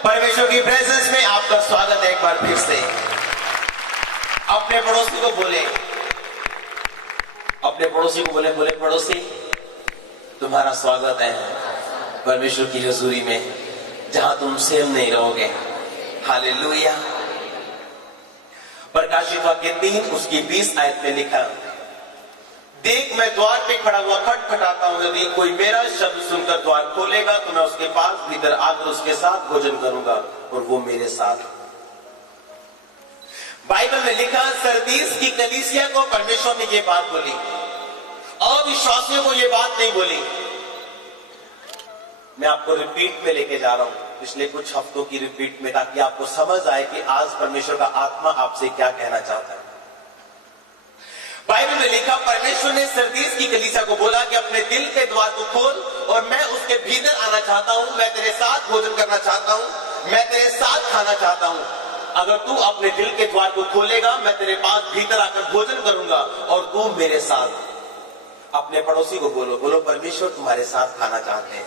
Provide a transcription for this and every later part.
परमेश्वर की प्रेजेंस में आपका स्वागत है एक बार फिर से। अपने पड़ोसी को बोले, अपने पड़ोसी को बोले, बोले पड़ोसी तुम्हारा स्वागत है परमेश्वर की हजूरी में, जहां तुम सेम नहीं रहोगे। हालेलुया। प्रकाशित वाक्य 3 उसकी 20 आयत में लिखा, देख मैं द्वार पे खड़ा हुआ खटखटाता हूं, यदि कोई मेरा शब्द सुनकर द्वार खोलेगा तो मैं उसके पास भीतर आकर उसके साथ भोजन करूंगा और वो मेरे साथ। बाइबल में लिखा, सरदीस की कलीसिया को परमेश्वर ने ये बात बोली, अविश्वासियों को ये बात नहीं बोली। मैं आपको रिपीट में लेके जा रहा हूं, पिछले कुछ हफ्तों की रिपीट में, ताकि आपको समझ आए कि आज परमेश्वर का आत्मा आपसे क्या कहना चाहता है। बाइबल में लिखा, परमेश्वर ने सरदीस की कलीसिया को बोला कि अपने दिल के द्वार को खोल और मैं उसके भीतर आना चाहता हूं, मैं तेरे साथ भोजन करना चाहता हूं, मैं तेरे साथ खाना चाहता हूं। अगर तू अपने दिल के द्वार को खोलेगा, मैं तेरे पास भीतर आकर भोजन करूंगा और तू मेरे साथ। अपने पड़ोसी को बोलो, बोलो परमेश्वर तुम्हारे साथ खाना चाहते हैं।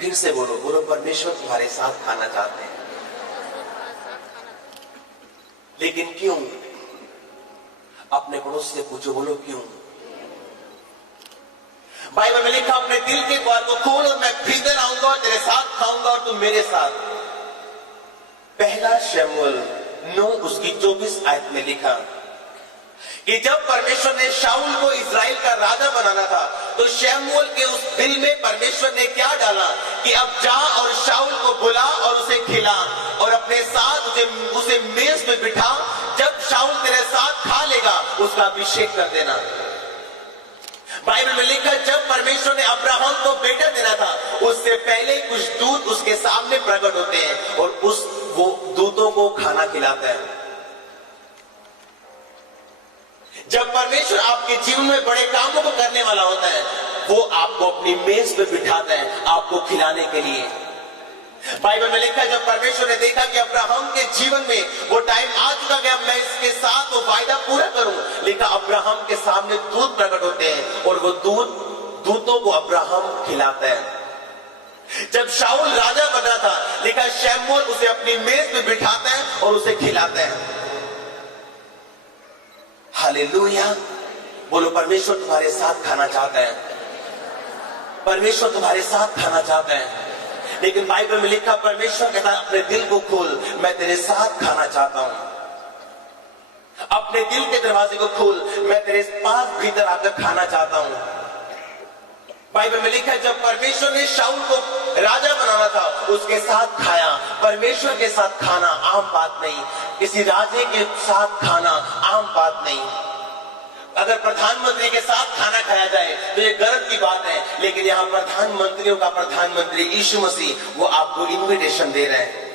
फिर से बोलो, बोलो परमेश्वर तुम्हारे साथ खाना चाहते हैं। लेकिन क्यों? अपने पड़ोसी से पूछो, बोलो क्यों? बाइबल में लिखा, अपने दिल के द्वार को खोल और मैं भीतर आऊंगा और तेरे साथ खाऊंगा और तुम मेरे साथ। पहला शमूएल 9 उसकी 24 आयत में लिखा कि जब परमेश्वर ने शाऊल को इस्राएल का राजा बनाना था, तो शमूएल के उस दिल में परमेश्वर ने क्या डाला कि अब जा और शाऊल को बुला और उसे खिला और अपने साथ उसे मेज पे बिठा। जब शाऊल तेरे साथ खा लेगा, उसका अभिषेक कर देना। बाइबल में लिखा, जब परमेश्वर ने अब्राहम को बेटा देना था, उससे पहले कुछ दूत उसके सामने प्रकट होते हैं और वो दूतों को खाना खिलाता है। जब परमेश्वर आपके जीवन में बड़े कामों को करने वाला होता है, वो आपको अपनी मेज पे बिठाता है आपको खिलाने के लिए। बाइबल में लिखा है, जब परमेश्वर ने देखा कि अब्राहम के जीवन में वो टाइम आ चुका कि अब मैं इसके साथ वो वायदा पूरा करूं, लिखा अब्राहम के सामने दूत प्रकट होते हैं और वो दूतों को अब्राहम खिलाता है। जब शाऊल राजा बना था, लिखा शमूएल उसे अपनी मेज पे बिठाता है और उसे खिलाता है। हालेलुया। बोलो परमेश्वर तुम्हारे साथ खाना चाहता है, परमेश्वर तुम्हारे साथ खाना चाहता है। लेकिन बाइबल में लिखा, परमेश्वर कहता है अपने दिल को खोल, मैं तेरे साथ खाना चाहता हूं। अपने दिल के दरवाजे को खोल, मैं तेरे पास भीतर आकर खाना चाहता हूं। बाइबल में लिखा है, जब परमेश्वर ने शाऊल को राजा बनाना था, उसके साथ खाया। परमेश्वर के साथ खाना आम बात नहीं, किसी राजे के साथ खाना आम बात नहीं। अगर प्रधानमंत्री के साथ खाना खाया जाए तो ये गर्व की बात है, लेकिन यहाँ प्रधानमंत्रियों का प्रधानमंत्री यीशु मसीह, वो आपको इनविटेशन दे रहे हैं।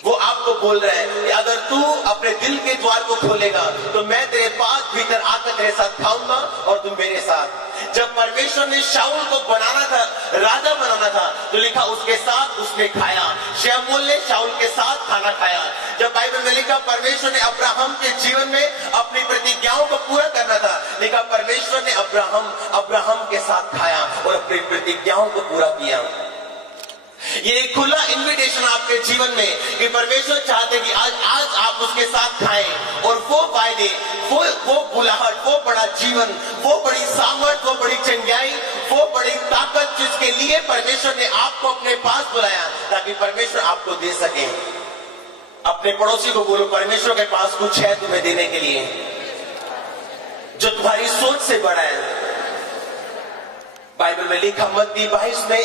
वो आपको बोल रहे हैं कि अगर तू अपने दिल के द्वार को खोलेगा तो मैं तेरे पास भीतर आकर तेरे साथ खाऊंगा और तुम मेरे साथ। जब परमेश्वर ने शाऊल को बनाना था, राजा बनाना था, तो लिखा उसके साथ उसने खाया। शमूएल ने शाऊल के साथ खाना खाया। जब बाइबल में लिखा परमेश्वर ने अब्राहम के जीवन में अपनी प्रतिज्ञाओं को पूरा करना था, लिखा परमेश्वर ने अब्राहम के साथ खाया और अपनी प्रतिज्ञाओं को पूरा किया। ये एक खुला इनविटेशन आपके जीवन में कि परमेश्वर चाहते कि आज आप उसके साथ खाएं और वो वायदे, वो बुलाहट, वो बड़ा जीवन, वो बड़ी सामर्थ, वो बड़ी चंगाई, वो बड़ी ताकत जिसके लिए परमेश्वर ने आपको अपने पास बुलाया, ताकि परमेश्वर आपको दे सके। अपने पड़ोसी को बोलो, परमेश्वर के पास कुछ है तुम्हें देने के लिए जो तुम्हारी सोच से बड़ा है। बाइबल में लिखा मत्ती 22 में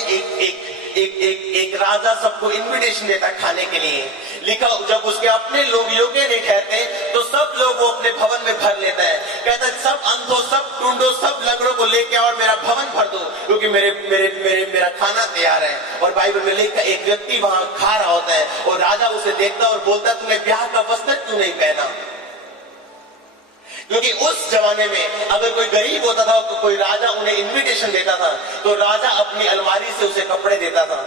एक राजा सबको इनविटेशन देता है खाने के लिए। लिखा जब उसके अपने लोग योग्य नहीं ठहरते तो सब लोग वो अपने भवन में भर लेता है। कहता है सब अंधों, सब टूंडों, सब लंगड़ों को लेके और मेरा भवन भर दो, क्योंकि मेरा खाना तैयार है। और बाइबल में लिखा एक व्यक्ति वहां खा रहा होता है और राजा उसे देखता और बोलता, तूने ब्याह का वस्त्र क्यों नहीं पहना? क्योंकि उस जमाने में अगर कोई गरीब होता था तो कोई राजा उन्हें इनविटेशन देता था, तो राजा अपनी अलमारी से उसे कपड़े देता था,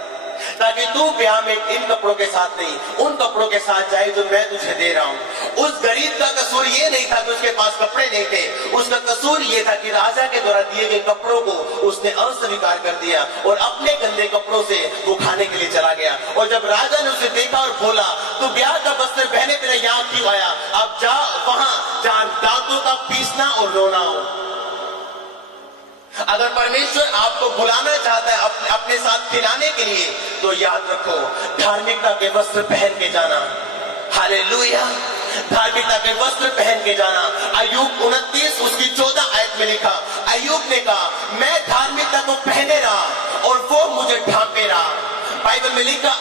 ताकि तू ब्याह में इन कपड़ों के साथ नहीं, उन कपड़ों के साथ जाए जो मैं तुझे दे रहा हूं। उस गरीब का कसूर ये नहीं था कि उसके पास कपड़े नहीं थे, उसका कसूर ये था कि राजा के द्वारा दिए गए कपड़ों को उसने अस्वीकार कर दिया और अपने गंदे कपड़ों से वो खाने के लिए चला गया। और जब राजा ने उसे देखा और बोला, तू ब्याह का वस्त्र पहने तेरे यहाँ क्यों आया? अब जा वहां जहां दांतों का पीसना और रोना हो। अगर परमेश्वर आपको बुलाना चाहता है अपने साथ खिलाने के लिए, तो याद रखो, धार्मिकता के वस्त्र पहन के जाना। हालेलुया, धार्मिकता के वस्त्र पहन के जाना। अय्यूब 29 उसकी 14 आयत में लिखा, अय्यूब ने कहा, मैं धार्मिकता को पहने रहा और वो मुझे ढांपे रहा। बाइबल में लिखा,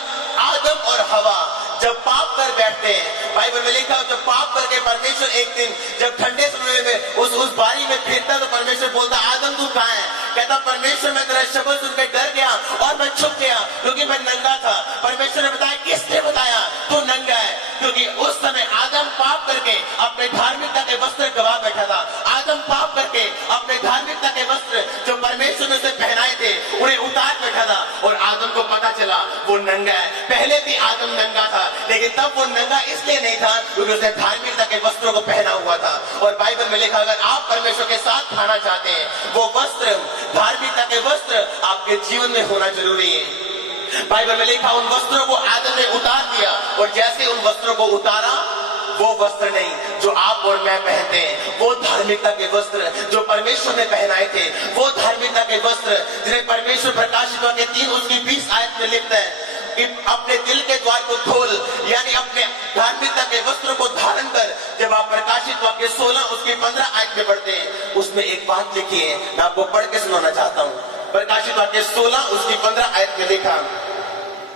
आदम और हवा जब पाप कर बैठते हैं, बाइबल में लिखा, जब पाप करके परमेश्वर एक दिन जब ठंडे समय में उस बारी में फिरता, तो परमेश्वर बोलता, आदम तू कहां है? कहता, परमेश्वर मैं तेरा शब्द सुनकर डर गया और मैं छुप गया क्योंकि मैं नंगा था। परमेश्वर ने बताया, किसने बताया तू नंगा है? क्योंकि उस समय आदम पाप करके अपने धार्मिकता के वस्त्र गवा बैठा था। आदम पाप करके अपने धार्मिकता के वस्त्र जो परमेश्वर ने उसे पहनाए थे उन्हें उतार बैठा था और आदम को पता चला वो नंगा है। पहले भी आदम नंगा था, लेकिन तब वो नंगा इसलिए नहीं था क्योंकि उसने धार्मिकता के वस्त्रों को पहना हुआ था। और बाइबल में लिखा, अगर आप परमेश्वर के साथ खाना चाहते हैं, वो वस्त्र, धार्मिकता के वस्त्र आपके जीवन में होना जरूरी है। बाइबल में लिखा, उन वस्त्रों को आदम ने उतार दिया और जैसे उन वस्त्रों को उतारा, वो वस्त्र नहीं जो आप और मैं पहनते हैं, वो धार्मिकता के वस्त्र जो परमेश्वर ने पहनाए थे, वो धार्मिकता के वस्त्र जिन्हें परमेश्वर प्रकाशित वाक्य 3 उसकी 20 आयत में लिखता है कि अपने दिल के द्वार को खोल, यानी अपने धार्मिकता के वस्त्रों को धारण कर। जब आप प्रकाशित वाक्य 16 उसकी 15 आयत में पढ़ते हैं, उसमें एक बात लिखी है, मैं आपको पढ़ के सुनाना चाहता हूँ। प्रकाशित वाक्य 16 उसकी 15 आयत में लिखा,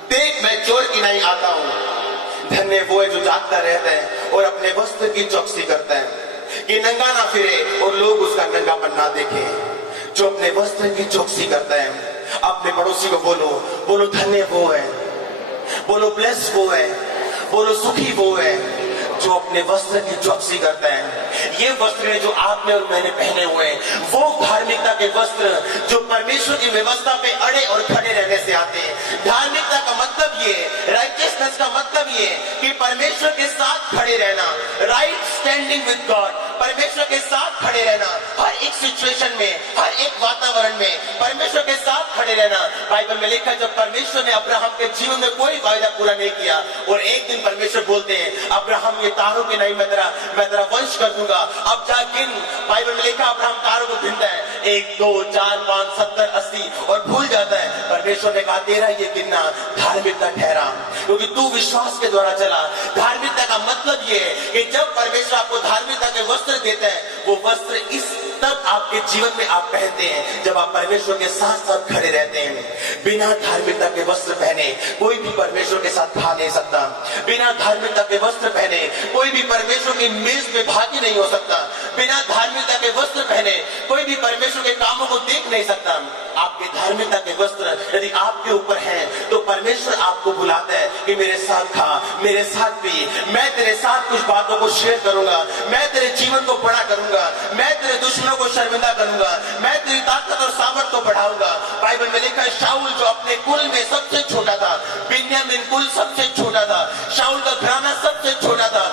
देख मैं चोर की नहीं आता हूँ, धन्य वो है जो जागता रहता है और अपने वस्त्र की चौकसी करता है कि नंगा ना फिरे और लोग उसका नंगापन ना देखे। जो अपने वस्त्र की चौकसी करता है, अपने पड़ोसी को बोलो धन्य वो है, बोलो ब्लेस वो है, बोलो सुखी वो है जो अपने वस्त्र की चौकसी करता है। ये वस्त्र जो आपने और मैंने पहने हुए हैं, वो धार्मिकता के वस्त्र जो परमेश्वर की व्यवस्था पे अड़े और खड़े रहने से आते हैं। धार्मिकता का मतलब ये, राइटियसनेस का मतलब ये कि परमेश्वर के साथ खड़े रहना, राइट स्टैंडिंग विद गॉड, परमेश्वर के साथ खड़े रहना, हर एक सिचुएशन में, हर एक वातावरण में परमेश्वर के साथ खड़े रहना। बाइबल में लिखा, जब परमेश्वर ने अब्राहम के जीवन में कोई वायदा पूरा नहीं किया और एक दिन परमेश्वर बोलते हैं, अब्राहम ये तारों के नहीं, मैं तेरा वंश कर दूंगा, अब जा गिन। बाइबल में लिखा, अब्राहम तारों को गिनता है, 1 2 4 5 70 80 और भूल जाता है। परमेश्वर ने कहा, तेरा ये गिनना धार्मिकता ठहरा, क्योंकि तू विश्वास के द्वारा चला। धार्मिकता का मतलब ये है कि जब परमेश्वर आपको धार्मिकता के वस्त्र देता है, वो वस्त्र इस तब आपके जीवन में आप पहनते हैं जब आप परमेश्वर के साथ साथ खड़े रहते हैं। बिना धार्मिकता के वस्त्र पहने कोई भी परमेश्वर के साथ खा नहीं सकता। बिना धार्मिकता के वस्त्र पहने कोई भी परमेश्वर की मेज में भागी नहीं हो सकता। बिना धार्मिकता के वस्त्र पहने कोई भी परमेश्वर के कामों को देख नहीं सकता। आपके धार्मिकता के वस्त्र यदि आपके ऊपर हैं, तो परमेश्वर आपको बुलाता है कि मेरे साथ खा, मेरे साथ पी, मैं तेरे साथ कुछ बातों को शेयर करूंगा, मैं तेरे जीवन को बड़ा करूंगा, मैं तेरे दुश्मनों को शर्मिंदा करूंगा, मैं तेरी ताकत और सामर्थ को बढ़ाऊंगा। बाइबल में लिखा है, शाऊल जो अपने कुल में सबसे छोटा था, बिन्यामीन कुल सबसे छोटा था, शाऊल का घराना सबसे छोटा था।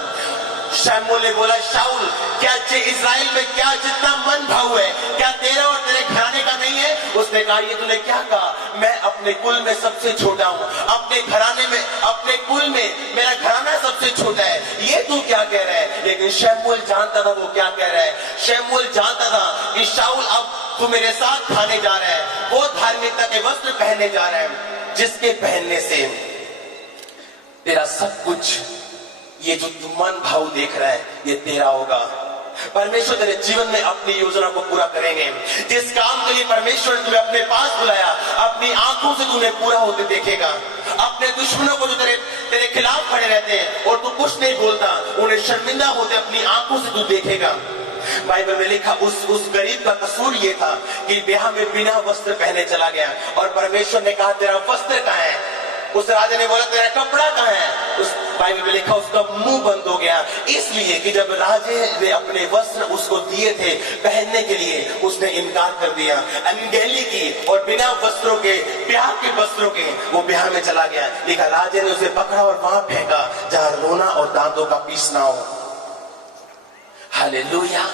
शमूएल ने बोला, शाऊल क्या इस्राएल में क्या जितना मन भाव है, क्या तेरा और तेरे घराने का नहीं है? उसने कहा, ये तूने क्या कहा? मैं अपने कुल में सबसे छोटा हूँ, अपने घराने में, अपने कुल में मेरा घराना सबसे छोटा है, ये तू क्या कह रहा है? लेकिन शमूएल जानता था वो क्या कह रहा है। शमूएल जानता था कि शाऊल अब तू मेरे साथ खाने जा रहा है, वो धार्मिकता के वस्त्र पहनने जा रहा है जिसके पहनने से तेरा सब कुछ, ये जो तू मन भाव देख रहा है, ये तेरा होगा। परमेश्वर तेरे जीवन में अपनी योजना को पूरा करेंगे। जिस काम के लिए परमेश्वर ने तुम्हें अपने पास बुलाया, अपनी आंखों से तुम्हें पूरा होते देखेगा। अपने दुश्मनों को जो तेरे खिलाफ खड़े रहते हैं और तू कुछ नहीं बोलता, उन्हें शर्मिंदा होते अपनी आंखों से तू देखेगा। बाइबल में लिखा, उस गरीब का कसूर ये था कि ब्याह में बिना वस्त्र पहने चला गया और परमेश्वर ने कहा, तेरा वस्त्र कहाँ है? उस राजा ने बोला, तेरा कपड़ा कहाँ है? उस बाइबल में लिखा, उसका मुंह बंद हो गया, इसलिए कि जब राजे ने अपने वस्त्र उसको दिए थे पहनने के लिए, उसने इनकार कर दिया। अनगहली की और बिना वस्त्रों के, ब्याह के वस्त्रों के वो ब्याह में चला गया। लिखा, राजे ने उसे पकड़ा और वहां फेंका जहां रोना और दांतों का पीसना हो। हालेलुया।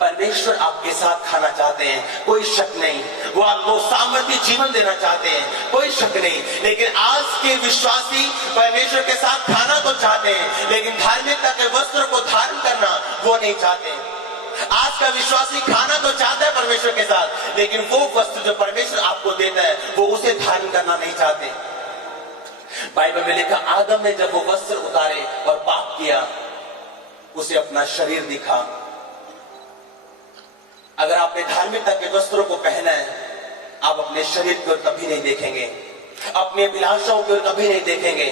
परमेश्वर आपके साथ खाना चाहते हैं, कोई शक नहीं। वो आपको सामर्थ्य जीवन देना चाहते हैं, कोई शक नहीं। लेकिन आज के विश्वासी परमेश्वर के साथ खाना तो चाहते हैं, लेकिन धार्मिकता के वस्त्र को धारण करना वो नहीं चाहते। आज का विश्वासी खाना तो चाहता है परमेश्वर के साथ, लेकिन वो वस्त्र जो परमेश्वर आपको देता है वो उसे धारण करना नहीं चाहते। बाइबल में लिखा, आदम ने जब वो वस्त्र उतारे और पाप किया, उसे अपना शरीर दिखा। अगर आपने धार्मिकता के वस्त्रों को पहना है, आप अपने शरीर की ओर कभी नहीं देखेंगे, अपनी अभिलाषाओं की ओर कभी नहीं देखेंगे,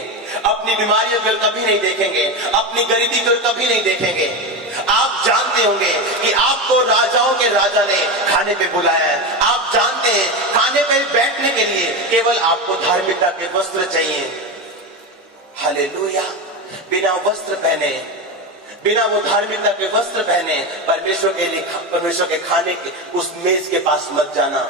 अपनी बीमारियों की ओर कभी नहीं देखेंगे, अपनी गरीबी की ओर कभी नहीं देखेंगे। आप जानते होंगे कि आपको राजाओं के राजा ने खाने पे बुलाया है। आप जानते हैं खाने पे बैठने के लिए केवल आपको धार्मिकता के वस्त्र चाहिए। हालेलुया। बिना वस्त्र पहने, बिना वो धार्मिकता के वस्त्र पहने परमेश्वर के खाने के उस मेज के पास मत जाना,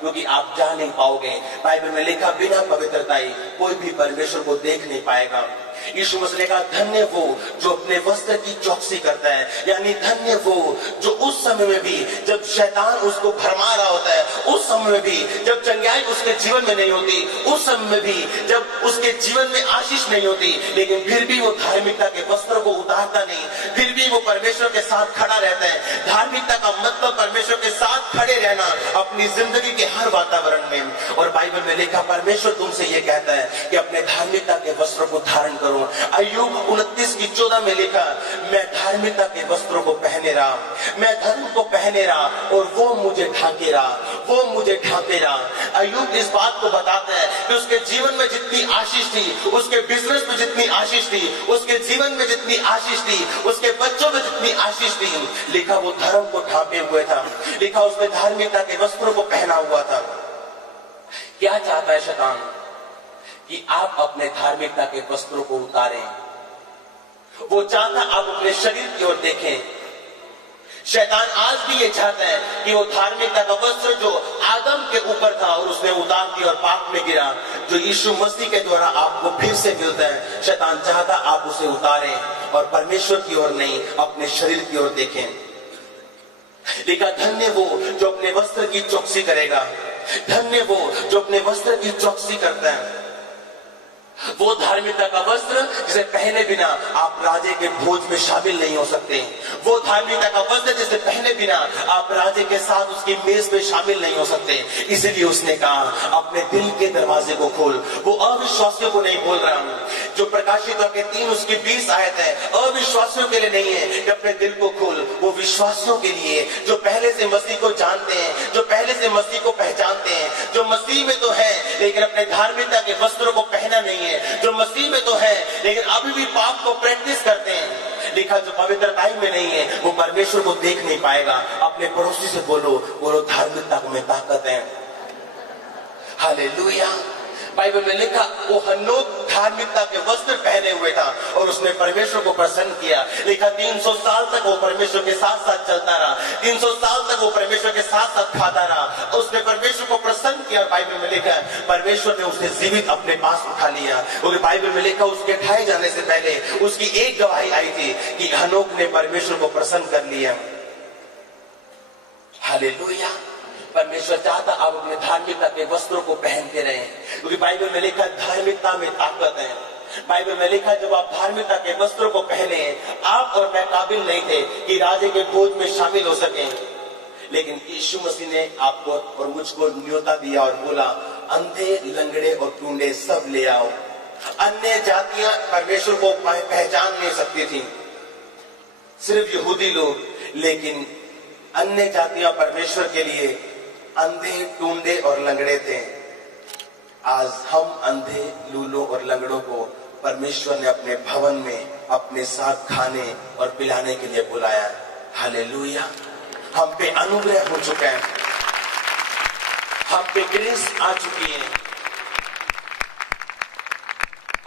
क्योंकि आप जा नहीं पाओगे। बाइबल में लिखा, बिना पवित्रता कोई भी परमेश्वर को देख नहीं पाएगा। यीशु मसीह ने कहा, धन्य वो जो अपने वस्त्र की चौकसी करता है, यानी धन्य वो जो उस समय में भी जब शैतान उसको भरमा रहा होता है, उस समय में भी जब चंगाई उसके जीवन में नहीं होती, उस समय में भी जब उसके जीवन में आशीष नहीं होती, लेकिन फिर भी वो धार्मिकता के वस्त्र को उतारता नहीं, फिर भी वो परमेश्वर के साथ खड़ा रहता है। धार्मिकता का मतलब परमेश्वर के साथ खड़े रहना अपनी जिंदगी के हर वातावरण में। और बाइबल में लिखा, परमेश्वर तुमसे ये कहता है कि अपने धार्मिकता के वस्त्रों को धारण करो। अय्यूब 29:14 में लिखा, मैं धार्मिकता के वस्त्रों को पहने रहा, मैं धर्म को पहने रहा और वो मुझे ढांके रहा, वो मुझे ढांके रहा। अय्यूब इस बात को बताता है कि उसके जीवन में जितनी आशीष थी, उसके बिजनेस में जितनी आशीष थी, उसके जीवन में जितनी आशीष थी, उसके बच्चों में जितनी आशीष थी, लिखा वो धर्म को ढांपे हुए था, लिखा उसने धार्मिकता के वस्त्रों को पहना हुआ था। क्या चाहता है शैतान? कि आप अपने धार्मिकता के वस्त्रों को उतारें। वो चाहता आप अपने शरीर की ओर देखें। शैतान आज भी ये चाहता है कि वो धार्मिकता का वस्त्र जो आदम के ऊपर था और उसने उतार दिया और पाप में गिरा, जो यीशु मसीह के द्वारा आपको फिर से मिलता है, शैतान चाहता आप उसे उतारें और परमेश्वर की ओर नहीं, अपने शरीर की ओर देखें। लिखा, धन्य वो जो अपने वस्त्र की चौकसी करेगा, धन्य वो जो अपने वस्त्र की चौकसी करता है। वो धार्मिकता का वस्त्र जिसे पहने बिना आप राजे के भोज में शामिल नहीं हो सकते। वो धार्मिकता का वस्त्र जिसे पहने बिना आप राजे के साथ उसकी मेज में शामिल नहीं हो सकते। इसलिए उसने कहा, अपने दिल के दरवाजे को खोल। वो अविश्वासियों को नहीं बोल रहा हूं, जो प्रकाशित वाक्य 3:20 आयत है, अविश्वासियों के लिए नहीं है कि अपने दिल को खोल। वो विश्वासियों के लिए जो पहले से मसीह को जानते हैं, जो पहले से मसीह को पहचानते हैं, जो मसीह में तो है लेकिन अपने धार्मिकता के वस्त्रों को पहना नहीं है, जो मसीह में तो है लेकिन अभी भी पाप को प्रैक्टिस करते हैं। लिखा, जो पवित्रता में नहीं है वो परमेश्वर को देख नहीं पाएगा। अपने पड़ोसी से बोलो धार्मिकता में ताकत है। हालेलुया। बाइबल में लिखा, वो हनोक धार्मिकता के वस्त्र पहने हुए था और उसने परमेश्वर को प्रसन्न किया। लिखा, 300 साल तक वो परमेश्वर के साथ साथ चलता रहा, 300 साल तक वो परमेश्वर के साथ साथ खाता रहा। उसने परमेश्वर को प्रसन्न किया। बाइबल में लिखा, परमेश्वर ने उसे जीवित अपने पास उठा लिया। क्योंकि बाइबल में लिखा, उसके ठाए जाने से पहले उसकी एक गवाही आई थी कि हनोक ने परमेश्वर को प्रसन्न कर लिया। हालेलुया। परमेश्वर चाहता आप अपने धार्मिकता के वस्त्रों को पहनते रहें, क्योंकि बाइबल में लिखा, धार्मिकता में ताकत है। बाइबल में लिखा, जब आप धार्मिकता के वस्त्रों को पहने, आप और मैं काबिल नहीं थे कि राजे के भोज में शामिल हो सकें, लेकिन यीशु मसीह ने आपको और मुझको न्योता दिया और बोला, अंधे, लंगड़े और टूंडे सब ले आओ। अन्य जातियां परमेश्वर को पहचान नहीं सकती थी, सिर्फ यहूदी लोग, लेकिन अन्य जातियां परमेश्वर के लिए अंधे, टूंडे और लंगड़े थे। आज हम अंधे, लूलों और लंगड़ों को परमेश्वर ने अपने भवन में अपने साथ खाने और पिलाने के लिए बुलाया। हालेलुया। हम पे अनुग्रह हो चुका है, हम पे ग्रेस आ चुकी है।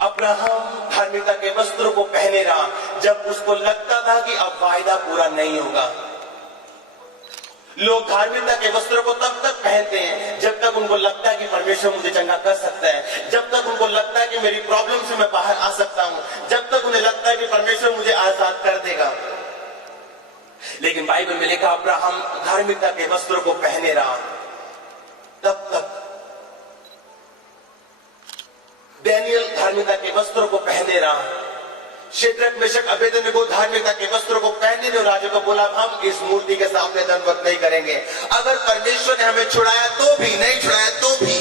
अब्राहम धार्मिकता के वस्त्रों को पहने रहा जब उसको लगता था कि अब वायदा पूरा नहीं होगा। लोग धार्मिकता के वस्त्रों को तब तक पहनते हैं जब तक उनको लगता है कि परमेश्वर मुझे चंगा कर सकता है, जब तक उनको लगता है कि मेरी प्रॉब्लम से मैं बाहर आ सकता हूं, जब तक उन्हें लगता है कि परमेश्वर मुझे आजाद कर देगा। बाइबल में लिखा अब्राहम धार्मिकता के वस्त्रों को पहने रहा, तब तक डैनियल धार्मिकता के वस्त्रों को पहने रहा, शेद्रक मेशक अबेदनगो धार्मिकता के वस्त्रों को पहने ने राजा को बोला हम इस मूर्ति के सामने दंडवत नहीं करेंगे। अगर परमेश्वर ने हमें छुड़ाया तो भी, नहीं छुड़ाया तो भी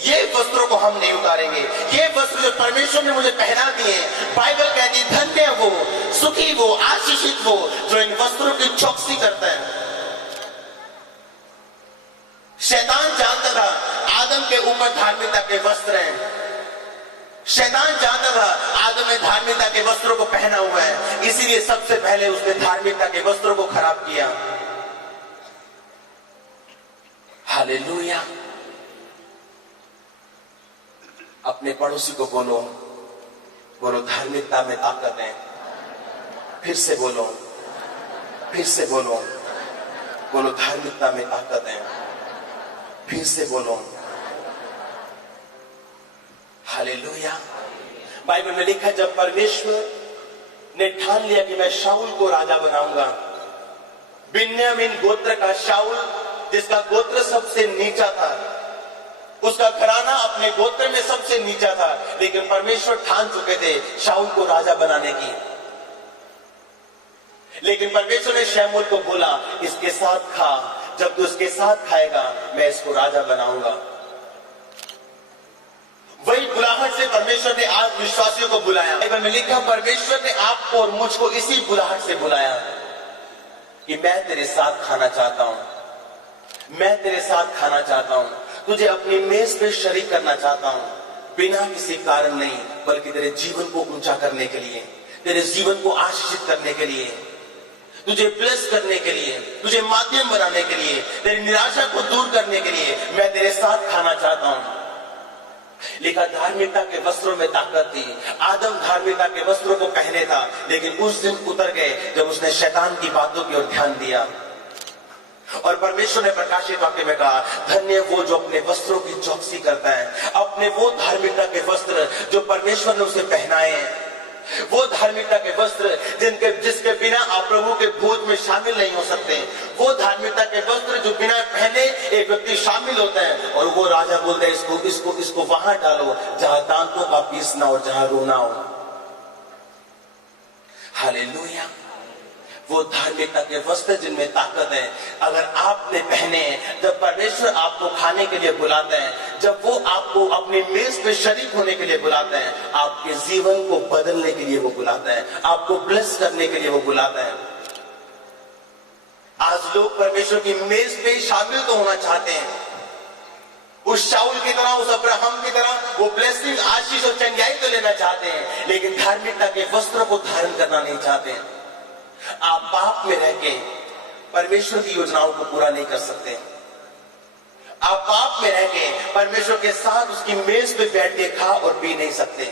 ये वस्त्रों को हम नहीं उतारेंगे। ये वस्त्र जो परमेश्वर ने मुझे पहना दिए, बाइबल कहती धन्य वो, सुखी वो, आशीषित वो जो इन वस्त्रों की चौकसी करता है। शैतान जानता था आदम के ऊपर धार्मिकता के वस्त्र हैं, शैतान जानता था आदम ने धार्मिकता के वस्त्रों को पहना हुआ है, इसीलिए सबसे पहले उसने धार्मिकता के वस्त्रों को खराब किया। हालेलुया। अपने पड़ोसी को बोलो, बोलो धार्मिकता में ताकत है। फिर से बोलो, फिर से बोलो, बोलो धार्मिकता में ताकत है। फिर से बोलो हालेलुया। बाइबल में लिखा जब परमेश्वर ने ठान लिया कि मैं शाऊल को राजा बनाऊंगा, बिन्यामीन गोत्र का शाऊल जिसका गोत्र सबसे नीचा था, उसका घराना अपने गोत्र में सबसे नीचा था, लेकिन परमेश्वर ठान चुके थे शाऊल को राजा बनाने की। लेकिन परमेश्वर ने शमूएल को बोला इसके साथ खा, जब तू इसके साथ खाएगा मैं इसको राजा बनाऊंगा। वही बुलाहट से परमेश्वर ने आज विश्वासियों को बुलाया। बाइबल में लिखा परमेश्वर ने आपको और मुझको इसी बुलाहट से बुलाया कि मैं तेरे साथ खाना चाहता हूं, मैं तेरे साथ खाना चाहता हूं, तुझे अपनी मेज पे शरीक करना चाहता हूं, बिना किसी कारण नहीं बल्कि तेरे जीवन को ऊंचा करने के लिए, तेरे जीवन को आशीषित करने के लिए, तुझे ब्लेस करने के लिए, तुझे माध्यम बनाने के लिए, तेरी निराशा को दूर करने के लिए मैं तेरे साथ खाना चाहता हूं। लिखा धार्मिकता के वस्त्रों में ताकत थी। आदम धार्मिकता के वस्त्रों को पहने था, लेकिन उस दिन उतर गए जब उसने शैतान की बातों की ओर ध्यान दिया। और परमेश्वर ने प्रकाशित वाक्य में कहा धन्य वो जो अपने वस्त्रों की चौकसी करता है, अपने वो धार्मिकता के वस्त्र जो परमेश्वर ने उसे पहनाए हैं, वो धार्मिकता के वस्त्र जिसके बिना आप प्रभु के भोज में शामिल नहीं हो सकते, वो धार्मिकता के वस्त्र जो बिना पहने एक व्यक्ति शामिल होता है। और वो राजा बोलता है इसको वहां डालो जहां दांतों का पीसना और जहां रोना हो। हालेलुया। वो धार्मिकता के वस्त्र जिनमें ताकत है, अगर आपने पहने, जब परमेश्वर आपको खाने के लिए बुलाता है, जब वो आपको अपनी मेज पे शरीक होने के लिए बुलाता है, आपके जीवन को बदलने के लिए वो बुलाता है, आपको ब्लेस करने के लिए वो बुलाता है। आज लोग परमेश्वर की मेज पे शामिल तो होना चाहते हैं, उस शाऊल की तरह, उस अब्राहम की तरह वो ब्लेसिंग, आशीष और चंगाई तो लेना चाहते हैं, लेकिन धार्मिकता के वस्त्र को धारण करना नहीं चाहते हैं। आप पाप में रह के परमेश्वर की योजनाओं को पूरा नहीं कर सकते। आप पाप में रह के परमेश्वर के साथ उसकी मेज पे बैठ के खा और पी नहीं सकते।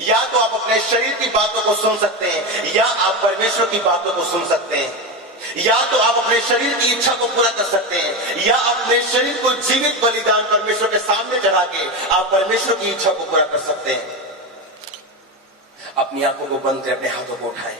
या तो आप अपने शरीर की बातों को सुन सकते हैं, या आप परमेश्वर की बातों को सुन सकते हैं। या तो आप अपने शरीर की इच्छा को पूरा कर सकते हैं, या अपने शरीर को जीवित बलिदान परमेश्वर के सामने चढ़ा के आप परमेश्वर की इच्छा को पूरा कर सकते हैं। अपनी आंखों को बंद करें, अपने हाथों को उठाएं।